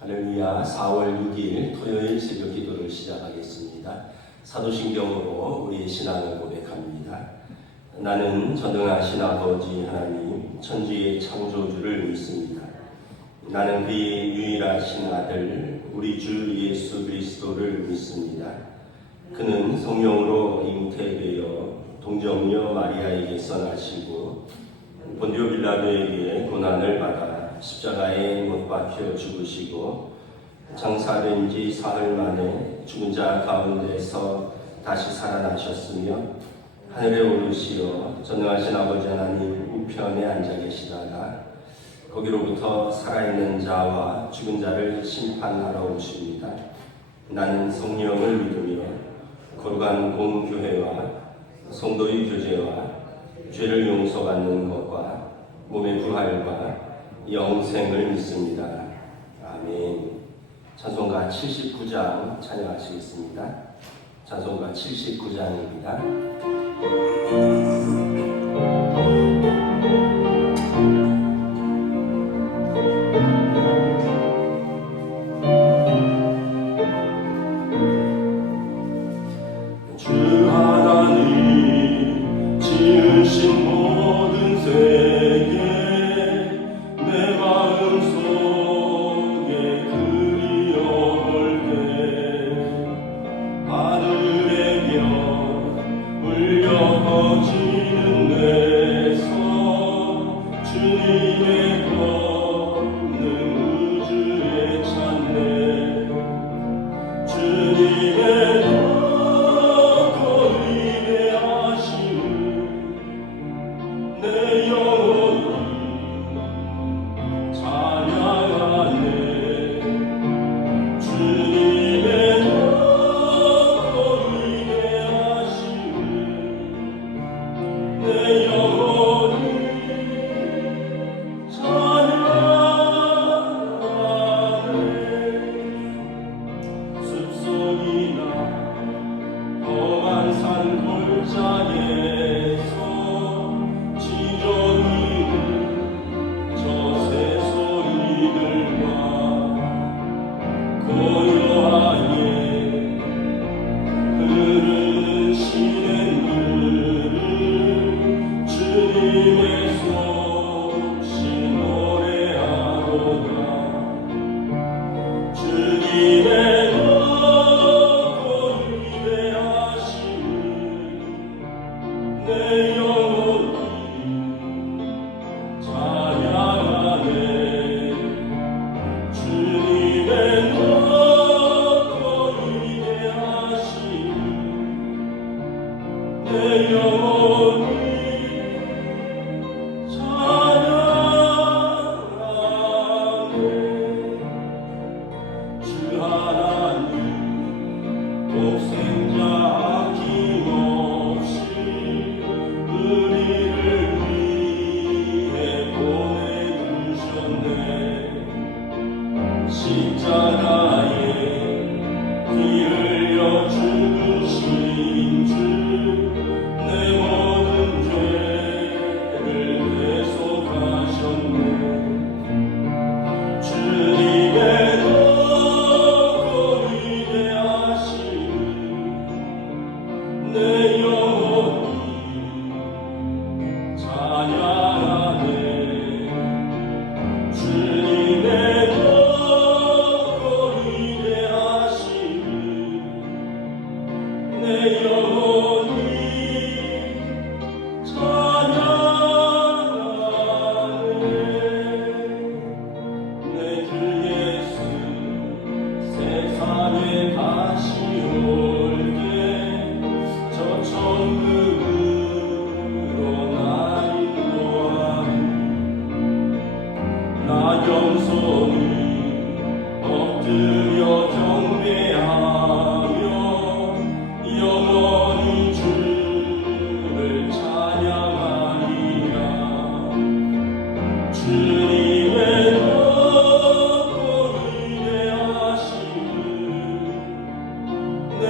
할렐루야. 4월 6일 토요일 새벽 기도를 시작하겠습니다. 사도신경으로 우리의 신앙을 고백합니다. 나는 전능하신 아버지 하나님 천지의 창조주를 믿습니다. 나는 그의 유일하신 아들 우리 주 예수 그리스도를 믿습니다. 그는 성령으로 잉태되어 동정녀 마리아에게서 나시고 본디오 빌라도에게 고난을 받아 십자가에 못 박혀 죽으시고 장사된 지 사흘 만에 죽은 자 가운데서 다시 살아나셨으며 하늘에 오르시어 전능하신 아버지 하나님 우편에 앉아 계시다가 거기로부터 살아있는 자와 죽은 자를 심판하러 오십니다. 나는 성령을 믿으며 거룩한 공교회와 성도의 교제와 죄를 용서받는 것과 몸의 부활과 영생을 믿습니다. 아멘. 찬송가 79장 찬양하시겠습니다. 찬송가 79장입니다. 주 하나님 지으신 모든 세계 내 마음속에 그리워볼 때 하늘의 별 울려 퍼지는 데서 주님의 걷는 우주에 찾네. 주님의 내 영혼이 찬양하네. 주님의 높고 위대하심을 내 영혼이 찬양하네. 숲속이나 험한 산 골짜기에서 고요하게 흐르는 시냇물을 주님의 솜씨 노래하도다. 주님의 높고 위대하심을 내 영혼이 찬양하네. 주님의 내 영혼이 찬양하네. 주 하나님 독생자 아낌없이 우리를 위해 보내주셨네. 십자가에 피 흘려 죽으신 주 내 모든 죄를 대속하셨네. 주님의 높고 위대하심을 내 영혼이 찬양하네. 주님의 높고 위대하심을 내 영혼이 찬양하네. 내 주 예수 세상에 다시 올게 저 천국으로 나 인도하리. 나 겸손히 엎드려 경배하며 영원히 주를 찬양하리라. 주님의 높고 위대하심을 내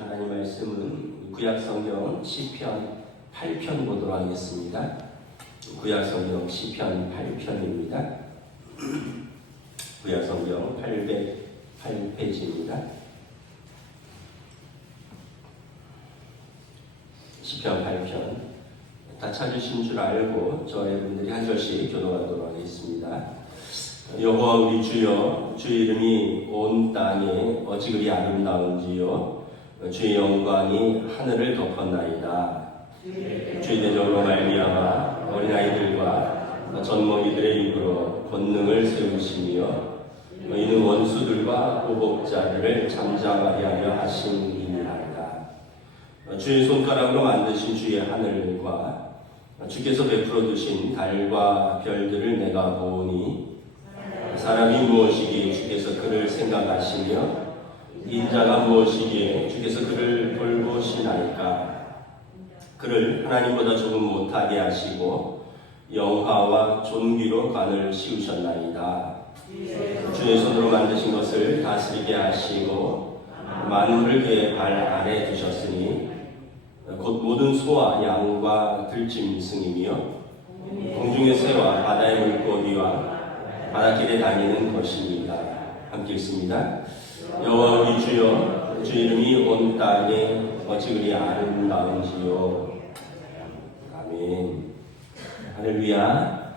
하나님 말씀은 구약성경 시편 8편 보도록 하겠습니다. 구약성경 시편 8편입니다. 구약성경 808페이지입니다. 시편 8편 다 찾으신 줄 알고 저희 분들이 한 절씩 교독하도록 하겠습니다. 여호와 우리 주여, 주의 이름이 온 땅에 어찌 그리 아름다운지요, 주의 영광이 하늘을 덮었나이다. 주의 대적으로 말미암아 어린아이들과 젖먹이들의 입으로 권능을 세우시며 이는 원수들과 보복자들을 잠잠하게 하려 하심이니라. 주의 손가락으로 만드신 주의 하늘과 주께서 베풀어 두신 달과 별들을 내가 보니 사람이 무엇이기에 주께서 그를 생각하시며 인자가 무엇이기에 주께서 그를 돌보시나이까. 그를 하나님보다 조금 못하게 하시고 영화와 존귀로 관을 씌우셨나이다. 주의 손으로 만드신 것을 다스리게 하시고 만물을 그의 발 아래 두셨으니 곧 모든 소와 양과 들짐승이며 공중의 새와 바다의 물고기와 바닷길에 다니는 것입니다. 함께 읽습니다. 여호와 우리 주여, 주 이름이 온 땅에 어찌 그리 아름다운지요. 아멘. 할렐루야.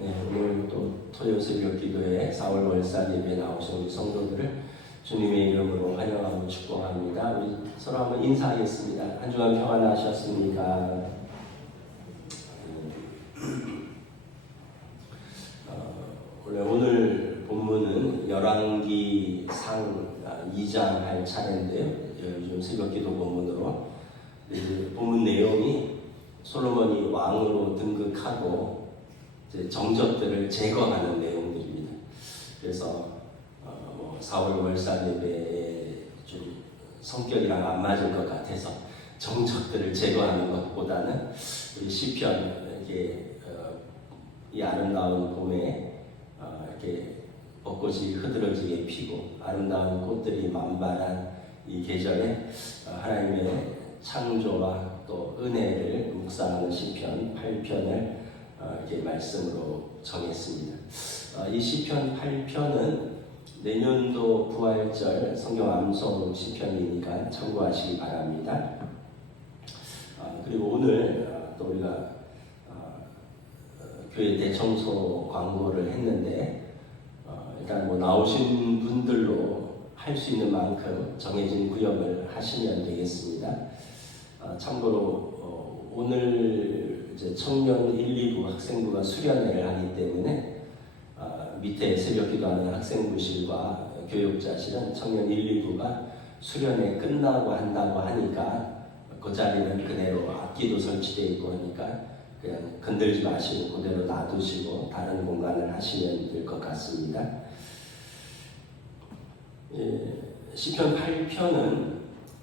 네, 오늘 또 토요 새벽 기도에 4월 월사 예배 나오신 우리 성도들을 주님의 이름으로 환영하고 축복합니다. 우리 서로 한번 인사하겠습니다. 한 주간 평안하셨습니까? 오늘 본문은 열왕기상 2장 할 차례인데요. 요즘 새벽기도 본문으로 본문 내용이 솔로몬이 왕으로 등극하고 이제 정적들을 제거하는 내용들입니다. 그래서 4월 월사 예배에 좀 성격이랑 안 맞을 것 같아서 정적들을 제거하는 것보다는 우리 시편 이 아름다운 봄에 이렇게 벚꽃이 흐드러지게 피고 아름다운 꽃들이 만발한 이 계절에 하나님의 창조와 또 은혜를 묵상하는 시편 8편을 이렇게 말씀으로 정했습니다. 이 시편 8편은 내년도 부활절 성경 암송 시편이니까 참고하시기 바랍니다. 그리고 오늘 또 우리가 교회 대청소 광고를 했는데 일단 나오신 분들로 할 수 있는 만큼 정해진 구역을 하시면 되겠습니다. 참고로 오늘 이제 청년 1, 2부 학생부가 수련회를 하기 때문에 밑에 새벽 기도하는 학생부실과 교육자실은 청년 1, 2부가 수련회 끝나고 한다고 하니까 그 자리는 그대로 악기도 설치되어 있고 하니까 그냥 건들지 마시고 그대로 놔두시고 다른 공간을 하시면 될 것 같습니다. 시편 8편은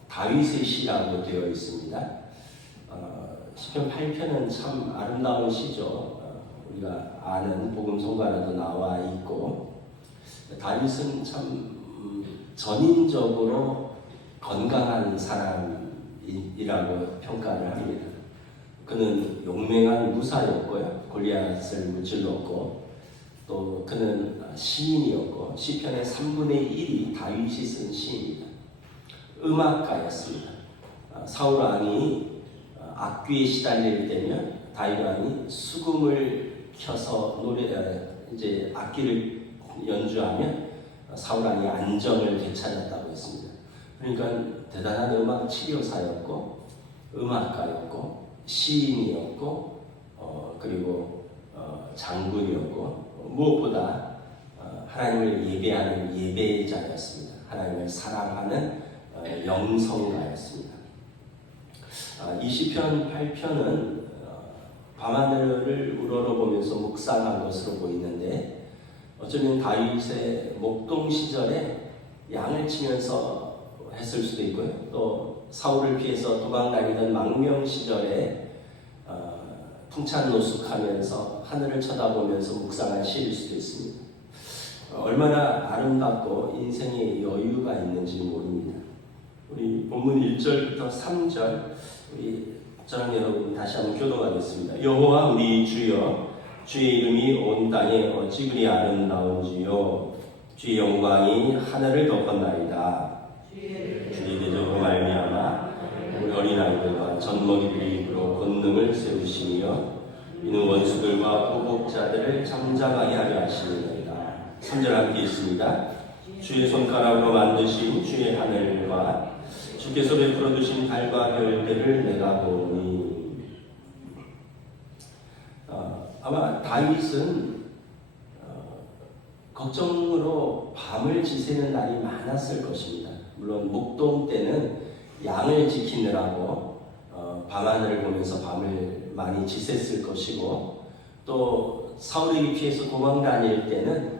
다윗의 시라고 되어 있습니다. 시편 8편은 참 아름다운 시죠. 우리가 아는 복음성가라도 나와 있고 다윗은 참 전인적으로 건강한 사람이라고 평가를 합니다. 그는 용맹한 무사였고요. 골리앗을 무찔렀고 또 그는 시인이었고 시편의 3분의 1이 다윗이 쓴 시입니다. 음악가였습니다. 사울 왕이 악귀에 시달릴 때면 다윗 왕이 수금을 켜서 이제 악기를 연주하면 사울 왕이 안정을 되찾았다고 했습니다. 그러니까 대단한 음악 치료사였고 음악가였고 시인이었고 그리고 장군이었고 무엇보다 하나님을 예배하는 예배자였습니다. 하나님을 사랑하는 영성가였습니다. 이 시편 8편은 밤하늘을 우러러보면서 묵상한 것으로 보이는데 어쩌면 다윗의 목동 시절에 양을 치면서 했을 수도 있고요. 또 사울을 피해서 도망다니던 망명 시절에 풍찬노숙하면서 하늘을 쳐다보면서 묵상한 시일 수도 있습니다. 얼마나 아름답고 인생에 여유가 있는지 모릅니다. 우리 우리 본문 1절부터 3절 우리 저랑 여러분 다시 한번 교독하겠습니다. 여호와 우리 주여, 주의 이름이 온 땅에 어찌 그리 아름다운지요. 주의 영광이 하늘을 덮었나이다. 주의 대적으로 말미암아 우리 어린아이들과 젖먹이들의 입으로 권능을 세우시며 이는 원수들과 보복자들을 잠잠하게 하려 하시느니라. 3절 함께 있습니다. 주의 손가락으로 만드신 주의 하늘과 주께서 베풀어 두신 달과 별들을 내가 보니. 아마 다윗은 걱정으로 밤을 지새는 날이 많았을 것입니다. 물론 목동 때는 양을 지키느라고 밤하늘을 보면서 밤을 많이 지샜을 것이고, 또 사울에게 피해서 도망 다닐 때는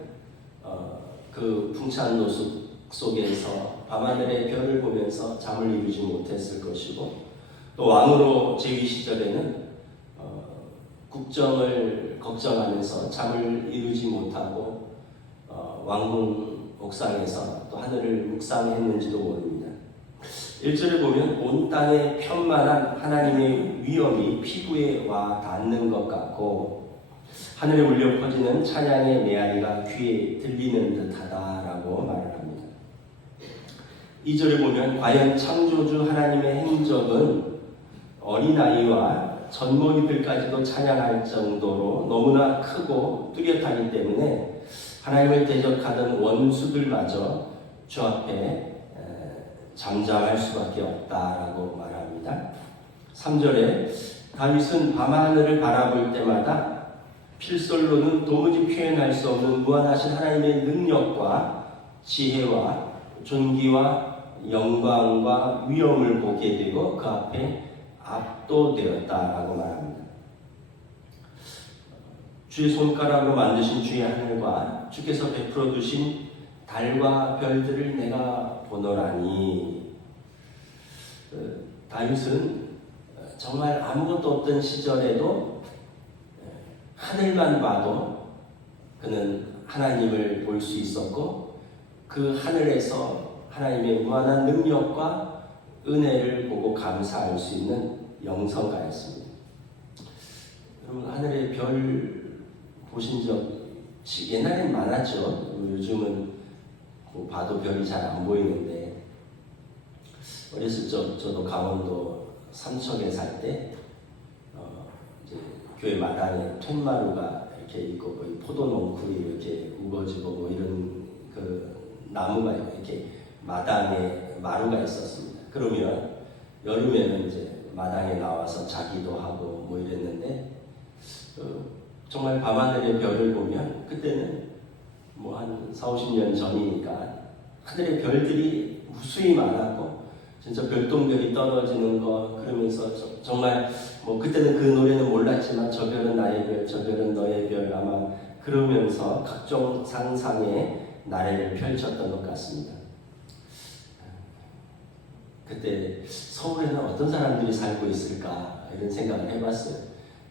그 풍찬 노숙 속에서 밤하늘의 별을 보면서 잠을 이루지 못했을 것이고, 또 왕으로 재위 시절에는 국정을 걱정하면서 잠을 이루지 못하고 왕궁 옥상에서 또 하늘을 묵상했는지도 모릅니다. 1절을 보면 온 땅에 편만한 하나님의 위엄이 피부에 와 닿는 것 같고 하늘에 울려 퍼지는 찬양의 메아리가 귀에 들리는 듯하다라고 말을 합니다. 2절을 보면 과연 창조주 하나님의 행적은 어린아이와 젖먹이들까지도 찬양할 정도로 너무나 크고 뚜렷하기 때문에 하나님을 대적하던 원수들마저 주 앞에 잠잠할 수밖에 없다라고 말합니다. 3절에 다윗은 밤하늘을 바라볼 때마다 필설로는 도무지 표현할 수 없는 무한하신 하나님의 능력과 지혜와 존귀와 영광과 위엄을 보게 되고 그 앞에 압도되었다라고 말합니다. 주의 손가락으로 만드신 주의 하늘과 주께서 베풀어 두신 달과 별들을 내가 보노라니. 다윗은 정말 아무것도 없던 시절에도 하늘만 봐도 그는 하나님을 볼 수 있었고 그 하늘에서 하나님의 무한한 능력과 은혜를 보고 감사할 수 있는 영성가였습니다. 여러분, 하늘의 별 보신 적 옛날엔 많았죠. 요즘은 뭐 봐도 별이 잘 안 보이는데, 어렸을 적 저도 강원도 삼척에 살 때 이제 교회 마당에 툇마루가 이렇게 있고 뭐 포도농쿨이 이렇게 우거지고 뭐 이런 그 나무가 이렇게 마당에 마루가 있었습니다. 그러면 여름에는 이제 마당에 나와서 자기도 하고 뭐 이랬는데, 정말 밤하늘의 별을 보면 그때는 뭐 한 40-50년 전이니까 하늘의 별들이 무수히 많았고 진짜 별똥별이 떨어지는 거, 그러면서 정말 뭐 그때는 그 노래는 몰랐지만 저 별은 나의 별, 저 별은 너의 별, 아마 그러면서 각종 상상의 나래를 펼쳤던 것 같습니다. 그때 서울에는 어떤 사람들이 살고 있을까 이런 생각을 해봤어요.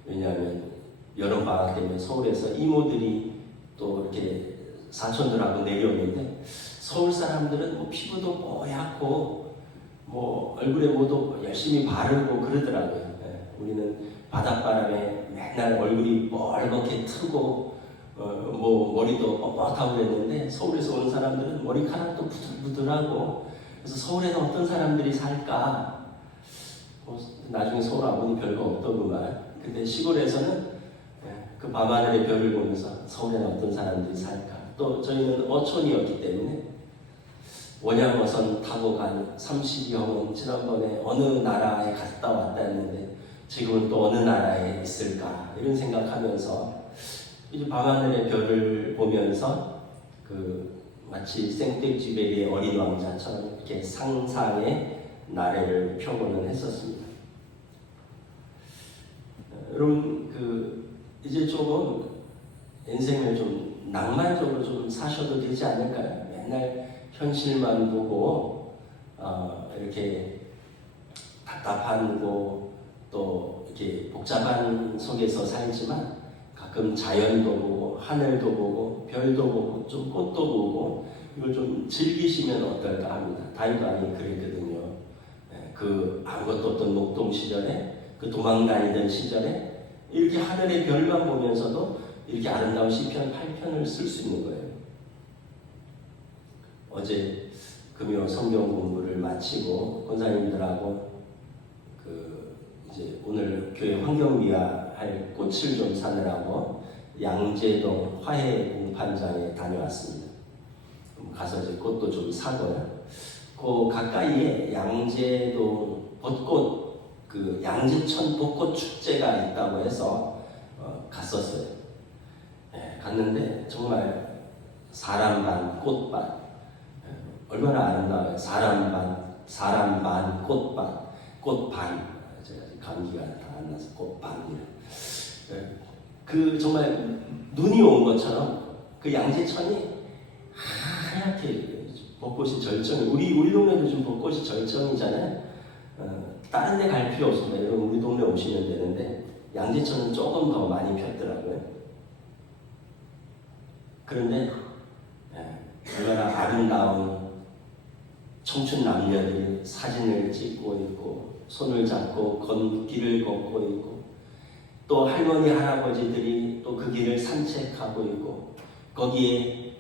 왜냐하면 여름 방학 때문에 서울에서 이모들이 또 이렇게 사촌들하고 내려오는데, 서울 사람들은 뭐 피부도 뽀얗고 뭐 얼굴에 뭐도 열심히 바르고 그러더라고요. 우리는 바닷바람에 맨날 얼굴이 뻘겋게 트고 뭐 머리도 뻣뻣하고 그랬는데, 서울에서 온 사람들은 머리카락도 부들부들하고, 그래서 서울에는 어떤 사람들이 살까? 나중에 서울 와보니 별거 없더구만. 근데 시골에서는 그 밤하늘의 별을 보면서 서울에는 어떤 사람들이 살까? 또 저희는 어촌이었기 때문에 원양어선 타고 간 30여형은 지난번에 어느 나라에 갔다 왔다 했는데 지금은 또 어느 나라에 있을까? 이런 생각하면서 이제 밤하늘의 별을 보면서 그 마치 생떼쥐베리의 어린 왕자처럼 이렇게 상상의 나래를 펴고는 했었습니다. 여러분, 이제 조금 인생을 좀 낭만적으로 좀 사셔도 되지 않을까요? 맨날 현실만 보고 이렇게 답답하고 또 이렇게 복잡한 속에서 살지만 가끔 자연도 보고 하늘도 보고 별도 보고 좀 꽃도 보고 이걸 좀 즐기시면 어떨까 합니다. 다윗 왕이 그랬거든요. 그 아무것도 없던 목동 시절에 그 도망 다니던 시절에 이렇게 하늘의 별만 보면서도 이렇게 아름다운 시편 8편을 쓸 수 있는 거예요. 어제 금요 성경 공부를 마치고 권사님들하고 이제 오늘 교회 환경미화 할 꽃을 좀 사느라고 양재동 화해 공판장에 다녀왔습니다. 가서 이제 꽃도 좀 사고요. 그 가까이에 양재동 벚꽃 그 양재천 벚꽃 축제가 있다고 해서 갔었어요. 갔는데 정말 사람 반 꽃 반 얼마나 아름다워요. 사람 반 꽃 반 꽃 반 제가 감기가 다 안 나서 꽃 반이라 그 정말 눈이 온 것처럼 그 양재천이 하얗게 벚꽃이 절정이 우리 동네도 좀 벚꽃이 절정이잖아요. 다른 데 갈 필요 없습니다. 여러분 우리 동네 오시면 되는데 양재천은 조금 더 많이 폈더라고요. 그런데 얼마나 아름다운 청춘 남녀들이 사진을 찍고 있고 손을 잡고 길을 걷고 있고 또 할머니 할아버지들이 또 그 길을 산책하고 있고 거기에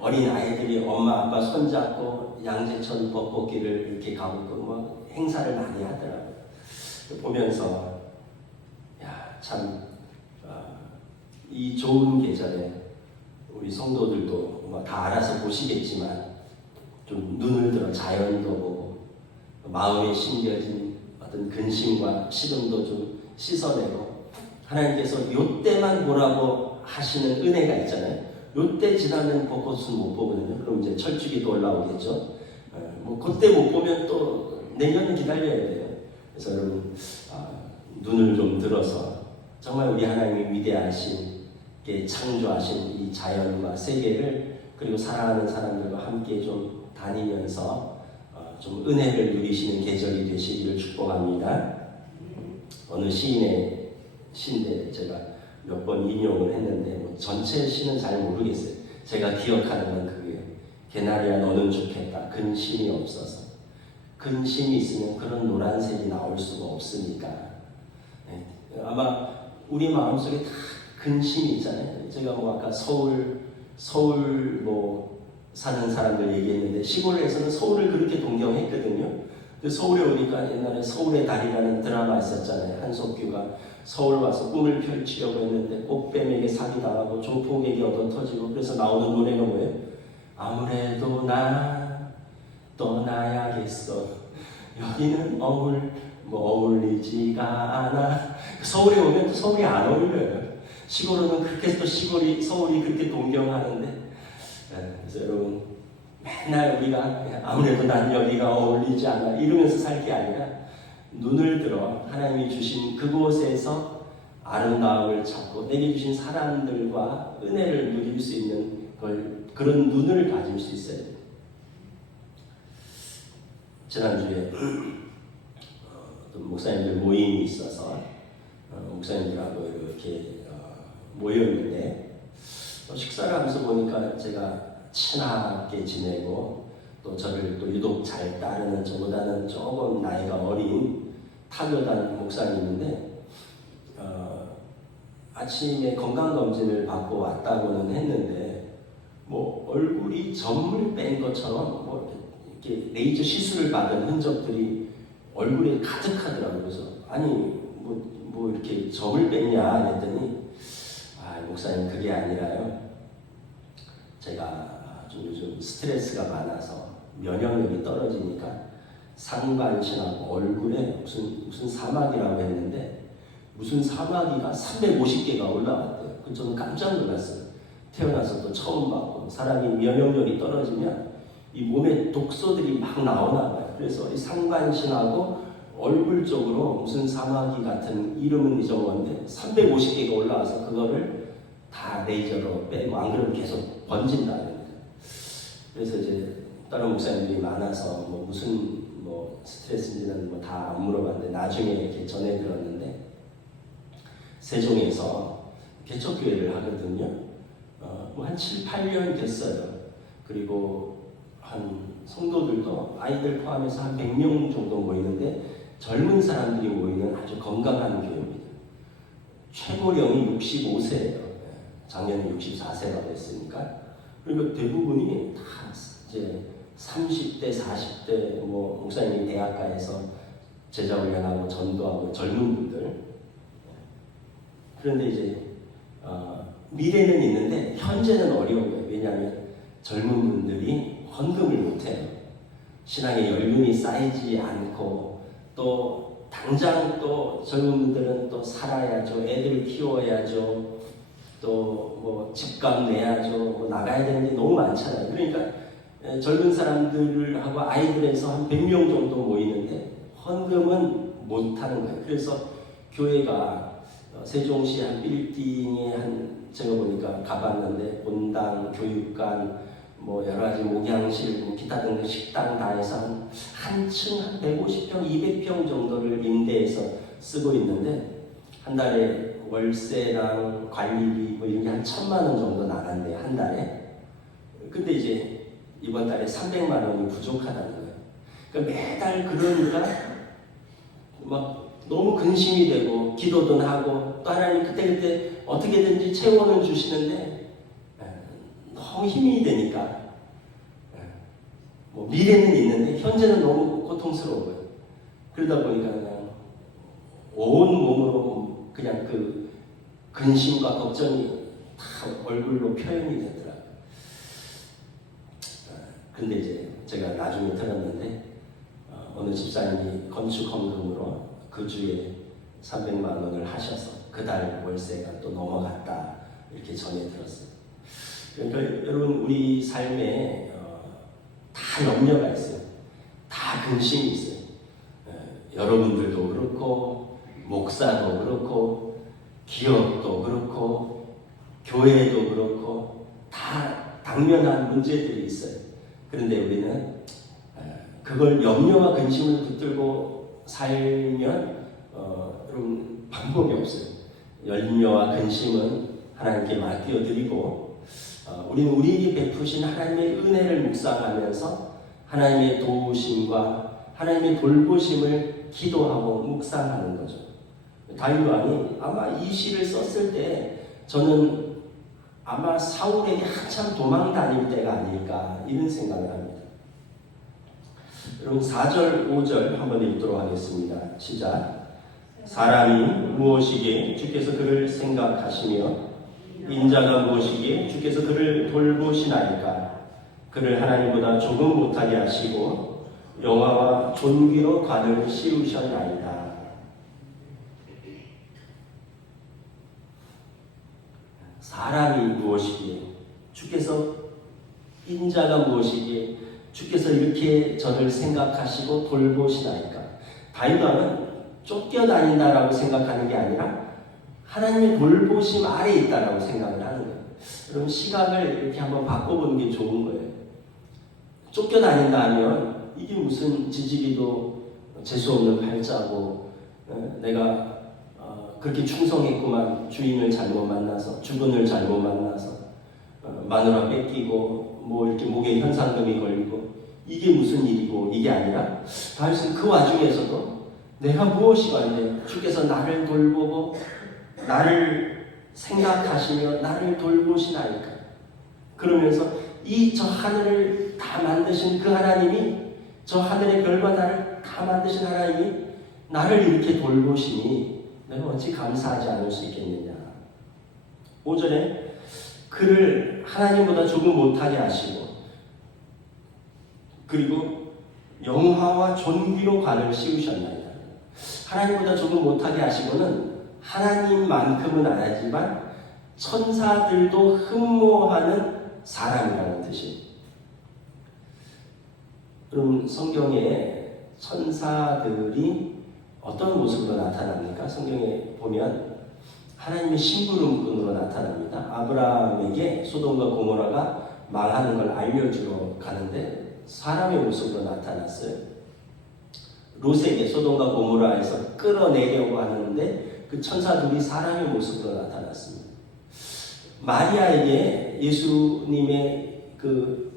어린 아이들이 엄마 아빠 손잡고 양재천 벚꽃길을 이렇게 가고 있고 뭐 행사를 많이 하더라고요. 보면서 참 이 좋은 계절에 우리 성도들도 뭐 다 알아서 보시겠지만 좀 눈을 들어 자연도 보고 마음에 심겨진 어떤 근심과 시름도 좀 씻어내고 하나님께서 요때만 보라고 하시는 은혜가 있잖아요. 요때 지나면 벚꽃은 못 보거든요. 그럼 이제 철쭉이도 올라오겠죠. 뭐 그때 못 보면 또 내년은 기다려야 돼요. 그래서 여러분 눈을 좀 들어서 정말 우리 하나님이 위대하신 창조하신 이 자연과 세계를 그리고 사랑하는 사람들과 함께 좀 다니면서 좀 은혜를 누리시는 계절이 되시기를 축복합니다. 어느 시인의 시인데 제가 몇 번 인용을 했는데 뭐 전체 시는 잘 모르겠어요. 제가 기억하는 건 그게 개나리야 너는 좋겠다. 근심이 없어서 근심이 있으면 그런 노란색이 나올 수가 없으니까 아마 우리 마음속에 다 근심이 있잖아요. 제가 뭐 아까 서울 뭐 사는 사람들 얘기했는데 시골에서는 서울을 그렇게 동경했거든요. 근데 서울에 오니까 옛날에 서울의 달이라는 드라마 있었잖아요. 한석규가 서울 와서 꿈을 펼치려고 했는데 꽃뱀에게 사기당하고 조폭에게 얻어터지고 그래서 나오는 노래가 뭐예요? 아무래도 나 떠나야겠어. 여기는 어울리지가 않아. 서울에 오면 또 서울이 안 어울려요. 시골은 그렇게 또 서울이 그렇게 동경하는데 그래서 여러분 맨날 우리가 아무래도 난 여기가 어울리지 않아 이러면서 살 게 아니라 눈을 들어 하나님이 주신 그곳에서 아름다움을 찾고 내게 주신 사람들과 은혜를 누릴 수 있는 그런 눈을 가질 수 있어야 돼요. 지난주에 목사님들 모임이 있어서 목사님들하고 이렇게 모였는데 식사를 하면서 보니까 제가 친하게 지내고 또 저를 또 유독 잘 따르는 저보다는 조금 나이가 어린 타교단 목사님인데 아침에 건강검진을 받고 왔다고는 했는데 뭐 얼굴이 점을 뺀 것처럼 뭐 이렇게 레이저 시술을 받은 흔적들이 얼굴에 가득하더라고요. 그래서 아니 뭐 이렇게 점을 뺐냐 했더니 목사님 그게 아니라요. 제가 좀 요즘 스트레스가 많아서 면역력이 떨어지니까 상반신하고 얼굴에 무슨 사마귀라고 했는데 무슨 사마귀가 350개가 올라왔대요. 그 저는 깜짝 놀랐어요. 태어나서 또 처음 봤고 사람이 면역력이 떨어지면 이 몸에 독소들이 막 나오나 봐요. 그래서 이 상반신하고 얼굴 쪽으로 무슨 사마귀 같은 이름은 잊어먹었는데 350개가 올라와서 그거를 다 레이저로 빼고 안 그러면 계속 번진다. 그래서 이제 다른 목사님들이 많아서 무슨 스트레스인지는 다 안 물어봤는데 나중에 이렇게 전해 들었는데 세종에서 개척교회를 하거든요. 한 7, 8년 됐어요. 그리고 한 성도들도 아이들 포함해서 한 100명 정도 모이는데 젊은 사람들이 모이는 아주 건강한 교회입니다. 최고령이 65세예요. 작년에 64세가 됐으니까. 그러니까 대부분이 다 이제 30대, 40대 목사님이 대학가에서 제자 훈련하고 전도하고 젊은 분들. 그런데 이제 미래는 있는데 현재는 어려운 거예요. 왜냐하면 젊은 분들이 헌금을 못해요. 신앙의 연륜이 쌓이지 않고 또 당장 또 젊은 분들은 또 살아야죠. 애들 키워야죠. 또 뭐 집값 내야죠. 나가야 되는 게 너무 많잖아요. 그러니까 젊은 사람들하고 아이들에서 한 100명 정도 모이는데 헌금은 못하는 거예요. 그래서 교회가 세종시 한 빌딩에 제가 보니까 가봤는데 본당, 교육관, 여러 가지 목양실, 기타 등등 식당 다 해서 한 층 한 150평, 200평 정도를 임대해서 쓰고 있는데 한 달에 월세랑 관리비 이런 게 한 1,000만 원 정도 나간대요, 한 달에. 근데 이제 이번 달에 300만 원이 부족하다는 거예요. 그러니까 매달 그러니까 막 너무 근심이 되고 기도도 하고 또 하나님 그때그때 어떻게든지 채워는 주시는데 너무 힘이 되니까 미래는 있는데 현재는 너무 고통스러운 거예요. 그러다 보니까 그냥 온 몸으로 그냥 그 근심과 걱정이 다 얼굴로 표현이 되더라고요. 근데 이제 제가 나중에 들었는데 어느 집사님이 건축 헌금으로 그 주에 300만 원을 하셔서 그달 월세가 또 넘어갔다 이렇게 전해 들었어요. 그러니까 여러분 우리 삶에 다 염려가 있어요. 다 근심이 있어요. 여러분들도 그렇고 목사도 그렇고 기업도 그렇고 교회도 그렇고 다 당면한 문제들이 있어요. 그런데 우리는 그걸 염려와 근심을 붙들고 살면 여러분 방법이 없어요. 염려와 근심은 하나님께 맡겨드리고 우리는 우리에게 베푸신 하나님의 은혜를 묵상하면서 하나님의 도우심과 하나님의 돌보심을 기도하고 묵상하는 거죠. 다윗 왕이 아마 이 시를 썼을 때 저는 아마 사울에게 한참 도망 다닐 때가 아닐까 이런 생각을 합니다. 여러분 4절, 5절 한번 읽도록 하겠습니다. 시작. 사람이 무엇이기에 주께서 그를 생각하시며 인자가 무엇이기에 주께서 그를 돌보시나이까. 그를 하나님보다 조금 못하게 하시고 영화와 존귀로 관을 씌우셨나이다. 사람이 무엇이기에 주께서 인자가 무엇이기에 주께서 이렇게 저를 생각하시고 돌보시나이까. 다윗 왕은 쫓겨다닌다라고 생각하는 게 아니라 하나님의 돌보심 아래에 있다라고 생각을 하는 거예요. 여러분 시각을 이렇게 한번 바꿔보는 게 좋은 거예요. 쫓겨다닌다 하면 이게 무슨 지지기도 재수없는 팔자고 내가 그렇게 충성했구만 주인을 잘못 만나서 주군을 잘못 만나서 마누라 뺏기고 이렇게 목에 현상금이 걸리고 이게 무슨 일이고 이게 아니라 다윗은 그 와중에서도 내가 무엇이 왔냐 주께서 나를 돌보고 나를 생각하시며 나를 돌보시나이까. 그러면서 저 하늘을 다 만드신 그 하나님이 저 하늘의 별과 달을 다 만드신 하나님이 나를 이렇게 돌보시니 내가 어찌 감사하지 않을 수 있겠느냐. 5절에 그를 하나님보다 조금 못하게 하시고 그리고 영화와 존귀로 관을 씌우셨나이다. 하나님보다 조금 못하게 하시고는 하나님만큼은 안 하지만 천사들도 흠모하는 사람이라는 뜻이에요. 그럼 성경에 천사들이 어떤 모습으로 나타납니까? 성경에 보면 하나님의 심부름꾼으로 나타납니다. 아브라함에게 소돔과 고모라가 망하는 걸 알려주러 가는데 사람의 모습으로 나타났어요. 롯에게 소돔과 고모라에서 끌어내려고 하는데 그 천사들이 사람의 모습으로 나타났습니다. 마리아에게 예수님의 그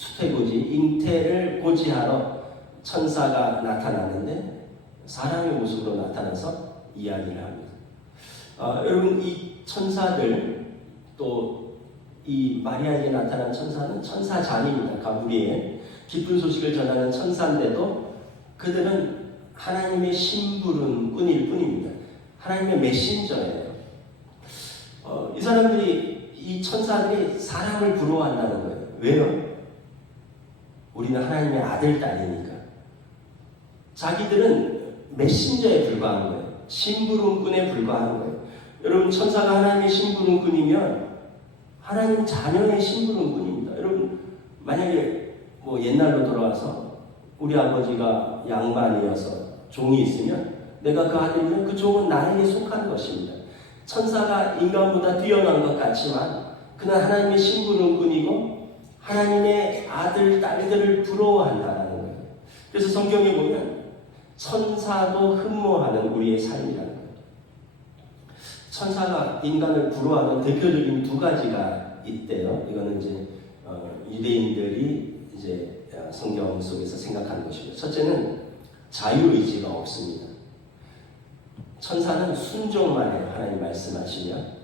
수태고지 잉태를 고지하러 천사가 나타났는데 사람의 모습으로 나타나서 이야기를 합니다. 여러분 이 천사들 또 이 마리아에게 나타난 천사는 천사장입니다. 가브리엘 기쁜 소식을 전하는 천사인데도 그들은 하나님의 심부름꾼일 뿐입니다. 하나님의 메신저예요. 이 사람들이 이 천사들이 사람을 부러워한다는 거예요. 왜요? 우리는 하나님의 아들 딸이니까. 자기들은 메신저에 불과한 거예요. 심부름꾼에 불과한 거예요. 여러분 천사가 하나님의 심부름꾼이면 하나님 자녀의 심부름꾼입니다. 여러분 만약에 뭐 옛날로 돌아와서 우리 아버지가 양반이어서 종이 있으면 내가 그 아들이면 그 종은 나에게 속한 것입니다. 천사가 인간보다 뛰어난 것 같지만 그는 하나님의 심부름꾼이고 하나님의 아들, 딸들을 부러워한다는 거예요. 그래서 성경에 보면 천사도 흠모하는 우리의 삶이라는 거예요. 천사가 인간을 부러워하는 대표적인 두 가지가 있대요. 이거는 이제 유대인들이 이제 성경 속에서 생각하는 것이고, 첫째는 자유의지가 없습니다. 천사는 순종만 해요. 하나님 말씀하시면.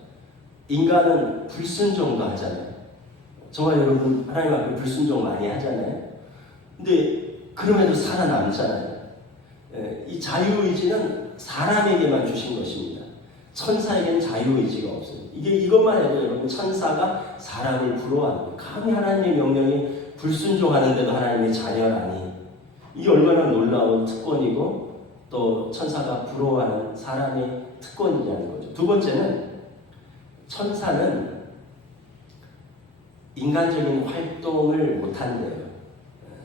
인간은 불순종도 하잖아요. 정말 여러분 하나님 앞에 불순종 많이 하잖아요. 근데 그럼에도 살아남잖아요. 이 자유의지는 사람에게만 주신 것입니다. 천사에게는 자유의지가 없어요. 이것만 해도 여러분 천사가 사람을 부러워하는 거예요. 감히 하나님의 명령에 불순종하는데도 하나님의 자녀라니, 이게 얼마나 놀라운 특권이고 또 천사가 부러워하는 사람의 특권이냐는 거죠. 두 번째는 천사는 인간적인 활동을 못한대요.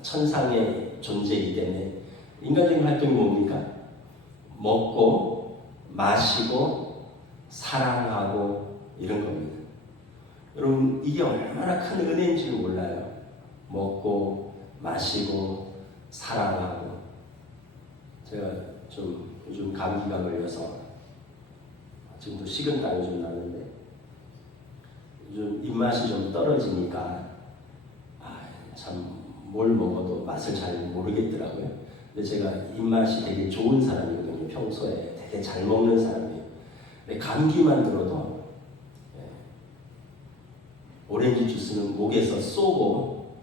천상의 존재이기 때문에. 인간적인 활동이 뭡니까? 먹고 마시고 사랑하고 이런 겁니다. 여러분 이게 얼마나 큰 은혜인지를 몰라요. 먹고 마시고 사랑하고. 제가 좀 요즘 감기가 걸려서 지금도 식은땀이 좀 나는데 요즘 입맛이 좀 떨어지니까 참 뭘 먹어도 맛을 잘 모르겠더라고요. 근데 제가 입맛이 되게 좋은 사람이거든요. 평소에 되게 잘 먹는 사람이에요. 근데 감기만 들어도 오렌지 주스는 목에서 쏘고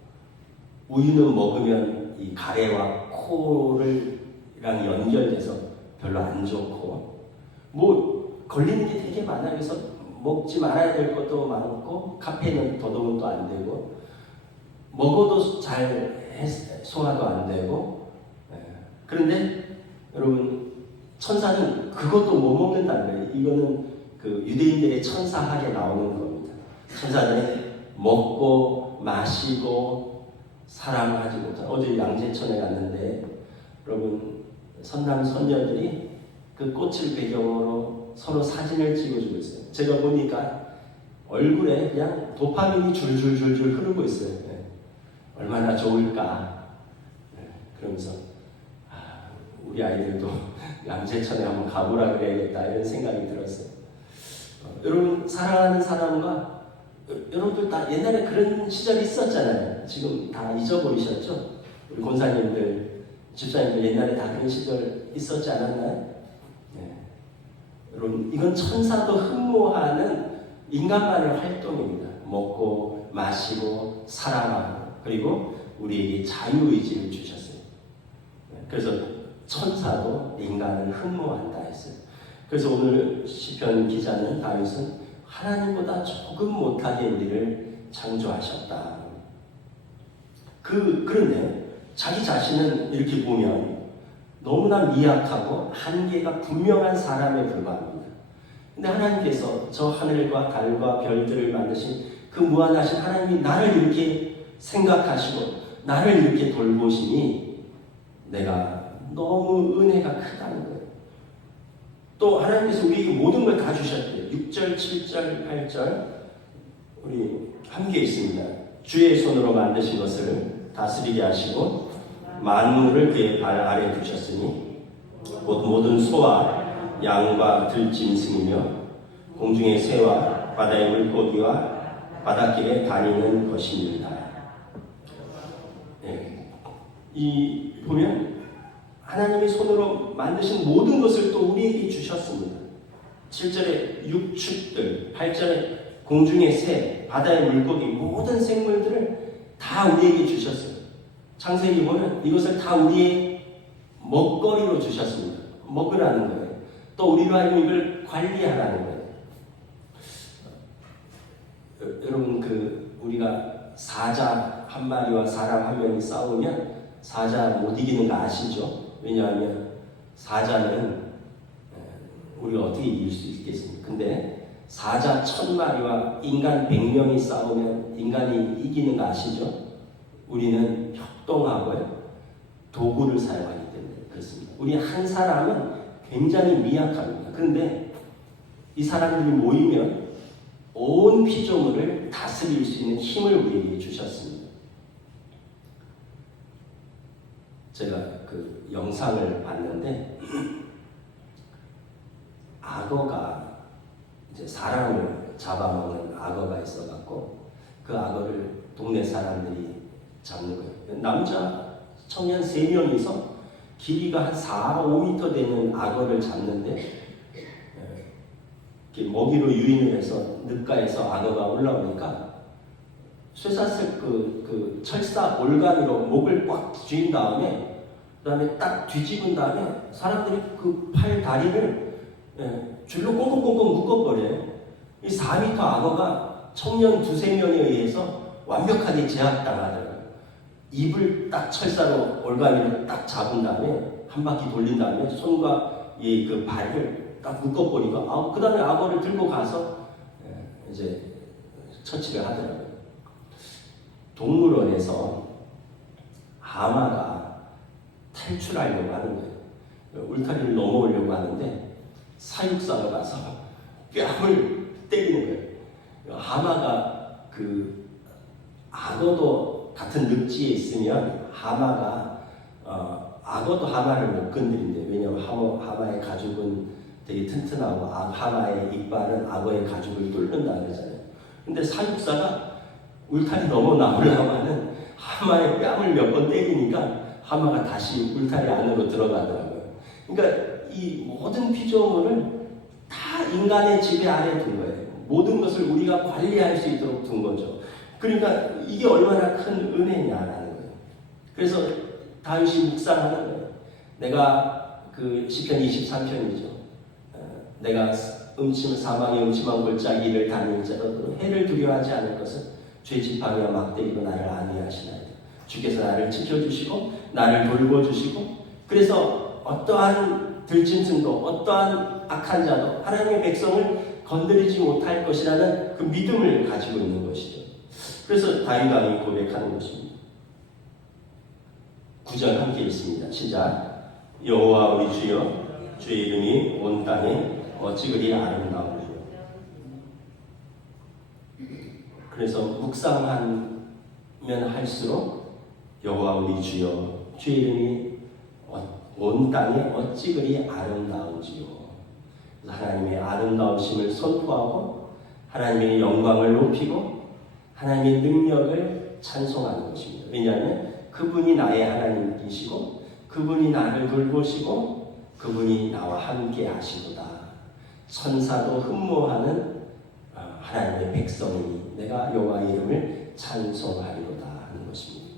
우유는 먹으면 이 가래와 코랑 연결돼서 별로 안 좋고 뭐 걸리는 게 되게 많아요. 그래서 먹지 말아야 될 것도 많고 카페인은 더더욱 또 안 되고 먹어도 잘 소화도 안 되고. 그런데 여러분 천사는 그것도 못 먹는다는 거예요. 이거는 그 유대인들의 천사학에 나오는 겁니다. 천사들은 먹고 마시고 사랑하지 못한. 어제 양재천에 갔는데 여러분 선남 선녀들이 그 꽃을 배경으로 서로 사진을 찍어주고 있어요. 제가 보니까 얼굴에 그냥 도파민이 줄줄줄줄 흐르고 있어요. 얼마나 좋을까. 그러면서 우리 아이들도 양재천에 한번 가보라 그래야겠다 이런 생각이 들었어요. 여러분 사랑하는 사람과 여러분들 다 옛날에 그런 시절이 있었잖아요. 지금 다 잊어버리셨죠? 우리 권사님들, 집사님들 옛날에 다 그런 시절 있었지 않았나요? 여러분 이건 천사도 흠모하는 인간만의 활동입니다. 먹고 마시고 사랑하고 그리고 우리에게 자유의지를 주셨어요. 그래서 천사도 인간을 흠모한다 했어요. 그래서 오늘 시편 기자는 다윗은 하나님보다 조금 못하게 우리를 창조하셨다. 그런데 자기 자신은 이렇게 보면 너무나 미약하고 한계가 분명한 사람에 불과합니다. 근데 하나님께서 저 하늘과 달과 별들을 만드신 그 무한하신 하나님이 나를 이렇게 생각하시고 나를 이렇게 돌보시니 내가 너무 은혜가 크다는 거예요. 또 하나님께서 우리에게 모든 걸 다 주셨대요. 6절, 7절, 8절 우리 함께 있습니다. 주의 손으로 만드신 것을 다스리게 하시고 만물을 그의 발 아래 두셨으니 곧 모든 소와 양과 들짐승이며 공중의 새와 바다의 물고기와 바닷길에 다니는 것입니다. 이 보면 하나님이 손으로 만드신 모든 것을 또 우리에게 주셨습니다. 7절에 육축들, 8절에 공중의 새, 바다의 물고기, 모든 생물들을 다 우리에게 주셨어요. 창세기 보면 이것을 다 우리의 먹거리로 주셨습니다. 먹으라는 거예요. 또 우리로 하여금 이걸 관리하라는 거예요. 여러분 우리가 사자 한 마리와 사람 한 명이 싸우면 사자 못 이기는 거 아시죠? 왜냐하면 사자는 우리가 어떻게 이길 수 있겠습니까? 근데 사자 1000마리와 인간 100명이 싸우면 인간이 이기는 거 아시죠? 우리는 협동하고요, 도구를 사용하기 때문에 그렇습니다. 우리 한 사람은 굉장히 미약합니다. 그런데 이 사람들이 모이면 온 피조물을 다스릴 수 있는 힘을 우리에게 주셨습니다. 제가 그 영상을 봤는데 악어가 이제 사람을 잡아먹는 악어가 있어갖고 그 악어를 동네 사람들이 잡는 거예요. 남자 청년 3명이서 길이가 한 4, 5m 되는 악어를 잡는데 먹이로 유인을 해서 늪가에서 악어가 올라오니까 쇠사슬 그 철사 올가미로 목을 꽉 쥐인 다음에 그다음에 딱 뒤집은 다음에 사람들이 그 팔 다리를 줄로 꽁꽁꽁꽁 묶어버려요. 이 4m 악어가 청년 2-3명에 의해서 완벽하게 제압당하더라고요. 입을 딱 철사로 올가미로 딱 잡은 다음에 한 바퀴 돌린 다음에 손과 이 그 발을 딱 묶어버리고 그 다음에 악어를 들고 가서 이제 처치를 하더라고요. 동물원에서 하마가 탈출하려고 하는 거예요. 울타리를 넘어오려고 하는데 사육사가 가서 뺨을 때리는 거예요. 하마가 악어도 같은 늪지에 있으면 하마가 악어도 하마를 못 건드린대. 왜냐하면 하마의 가죽은 되게 튼튼하고 하마의 이빨은 악어의 가죽을 뚫는다 그러잖아요. 근데 사육사가 울타리 넘어 나오려고 하는 하마의 뺨을 몇 번 때리니까 하마가 다시 울타리 안으로 들어가더라고요. 그러니까 이 모든 피조물을 다 인간의 지배 아래 둔 거예요. 모든 것을 우리가 관리할 수 있도록 둔 거죠. 그러니까 이게 얼마나 큰 은혜냐라는 거예요. 그래서 다윗이 묵상하는 거예요. 내가 시편 23편이죠. 내가 사망의 음침한 골짜기를 다닐지라도 해를 두려워하지 않을 것은 죄 지팡이와 막대기로 나를 안위하시나이다. 주께서 나를 지켜주시고 나를 돌보주시고 그래서 어떠한 들짐승도 어떠한 악한 자도 하나님의 백성을 건드리지 못할 것이라는 그 믿음을 가지고 있는 것이죠. 그래서 다윗 왕이 고백하는 것입니다. 9절 함께 읽습니다. 시작. 여호와 우리 주여, 주의 이름이 온 땅에 어찌 그리 아름다우리요. 그래서 묵상하면 할수록 여호와 우리 주여, 주의 이름이 온 땅에 어찌 그리 아름다운지요. 하나님의 아름다우심을 선포하고 하나님의 영광을 높이고 하나님의 능력을 찬송하는 것입니다. 왜냐하면 그분이 나의 하나님이시고 그분이 나를 돌보시고 그분이 나와 함께 하시도다. 천사도 흠모하는 하나님의 백성이니 내가 여호와의 이름을 찬송하리로다 하는 것입니다.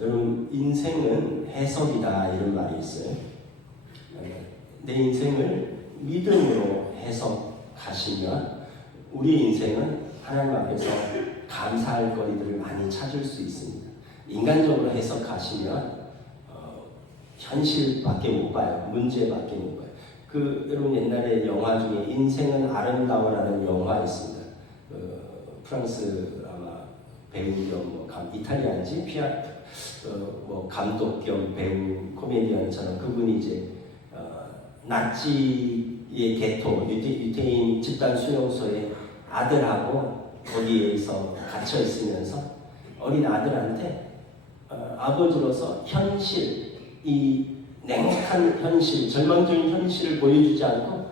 여러분, 인생은 해석이다 이런 말이 있어요. 내 인생을 믿음으로 해석하시면 우리 인생은 하나님 앞에서 감사할 거리들을 많이 찾을 수 있습니다. 인간적으로 해석하시면 현실밖에 못 봐요. 문제밖에 못 봐요. 여러분 옛날에 영화 중에 인생은 아름다워라는 영화 있습니다. 프랑스 아마 배우 겸 이탈리아인지 감독 겸 배우 코미디언처럼 그분이 이제 나치의 게토 유태인 집단 수용소에 아들하고 거기에서 갇혀 있으면서 어린 아들한테 아버지로서 현실, 이 냉혹한 현실, 절망적인 현실을 보여주지 않고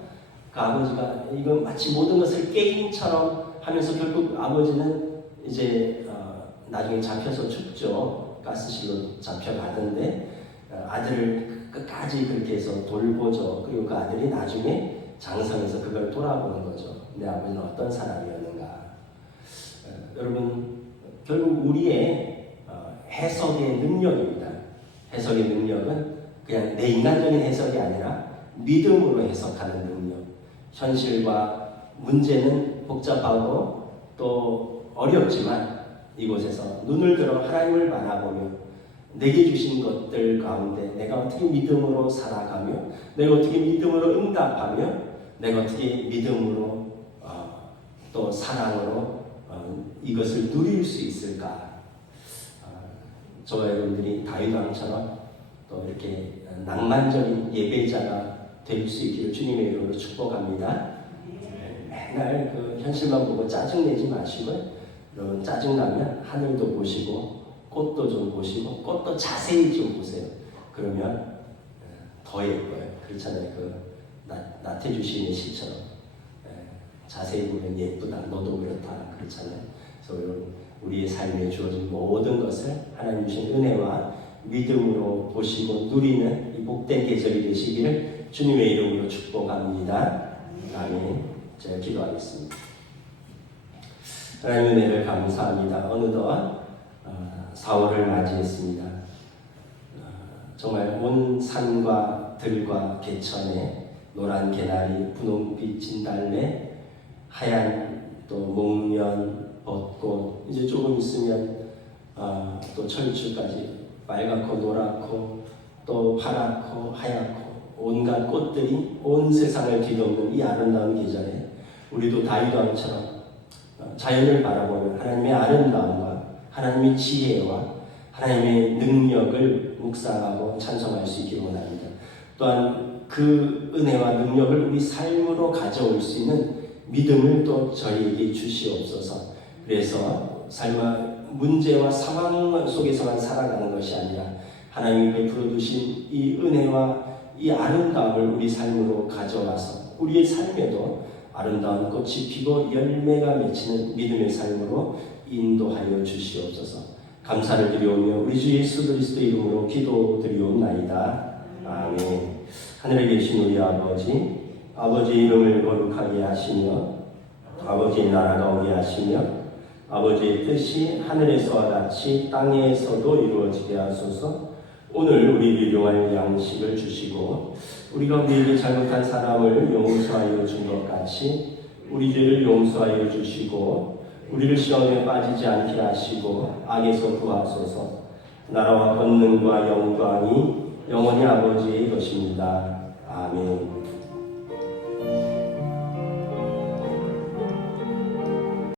그 아버지가 이건 마치 모든 것을 게임처럼 하면서 결국 아버지는 이제 나중에 잡혀서 죽죠. 가스실로 잡혀가던데 아들을 끝까지 그렇게 해서 돌보죠. 그리고 그 아들이 나중에 장성해서 그걸 돌아보는 거죠. 내 아버지는 어떤 사람이었는가. 여러분, 결국 우리의 해석의 능력입니다. 해석의 능력은 그냥 내 인간적인 해석이 아니라 믿음으로 해석하는 능력. 현실과 문제는 복잡하고 또 어렵지만 이곳에서 눈을 들어 하나님을 바라보며 내게 주신 것들 가운데 내가 어떻게 믿음으로 살아가며 내가 어떻게 믿음으로 응답하며 내가 어떻게 믿음으로 또 사랑으로 이것을 누릴 수 있을까. 저와 여러분들이 다윗 왕처럼 또 이렇게 낭만적인 예배자가 될 수 있기를 주님의 이름으로 축복합니다. 맨날 그 현실만 보고 짜증내지 마시고, 여러분 짜증나면 하늘도 보시고 꽃도 좀 보시고 꽃도 자세히 좀 보세요. 그러면 더 예뻐요. 그렇잖아요. 그 나태주 시인의 시처럼 자세히 보면 예쁘다. 너도 그렇다. 그렇잖아요. 그래서 여러분 우리의 삶에 주어진 모든 것을 하나님 주신 은혜와 믿음으로 보시고 누리는 이 복된 계절이 되시기를 주님의 이름으로 축복합니다. 아멘. 제가 기도하겠습니다. 하나님의 은혜를 감사합니다. 어느덧 4월을 맞이했습니다. 정말 온 산과 들과 개천에 노란 개나리, 분홍빛 진달래, 하얀 또 목련, 벚꽃, 이제 조금 있으면 또 철쭉까지 빨갛고 노랗고 또 파랗고 하얗고 온갖 꽃들이 온 세상을 뒤덮는 이 아름다운 계절에 우리도 다윗 왕처럼 자연을 바라보며 하나님의 아름다움과 하나님의 지혜와 하나님의 능력을 묵상하고 찬송할 수 있기를 원합니다. 또한 그 은혜와 능력을 우리 삶으로 가져올 수 있는 믿음을 또 저희에게 주시옵소서. 그래서 삶의 문제와 상황 속에서만 살아가는 것이 아니라 하나님이 베풀어 주신 이 은혜와 이 아름다움을 우리 삶으로 가져와서 우리의 삶에도 아름다운 꽃이 피고 열매가 맺히는 믿음의 삶으로 인도하여 주시옵소서. 감사를 드리오며 우리 주 예수 그리스도 이름으로 기도드리옵나이다. 아멘. 하늘에 계신 우리 아버지, 아버지의 이름을 거룩하게 하시며 아버지의 나라가 오게 하시며 아버지의 뜻이 하늘에서와 같이 땅에서도 이루어지게 하소서. 오늘 우리에게 용할 양식을 주시고 우리가 우리에게 잘못한 사람을 용서하여 준 것 같이 우리 죄를 용서하여 주시고 우리를 시험에 빠지지 않게 하시고 악에서 구하소서. 나라와 권능과 영광이 영원히 아버지의 것입니다. 아멘.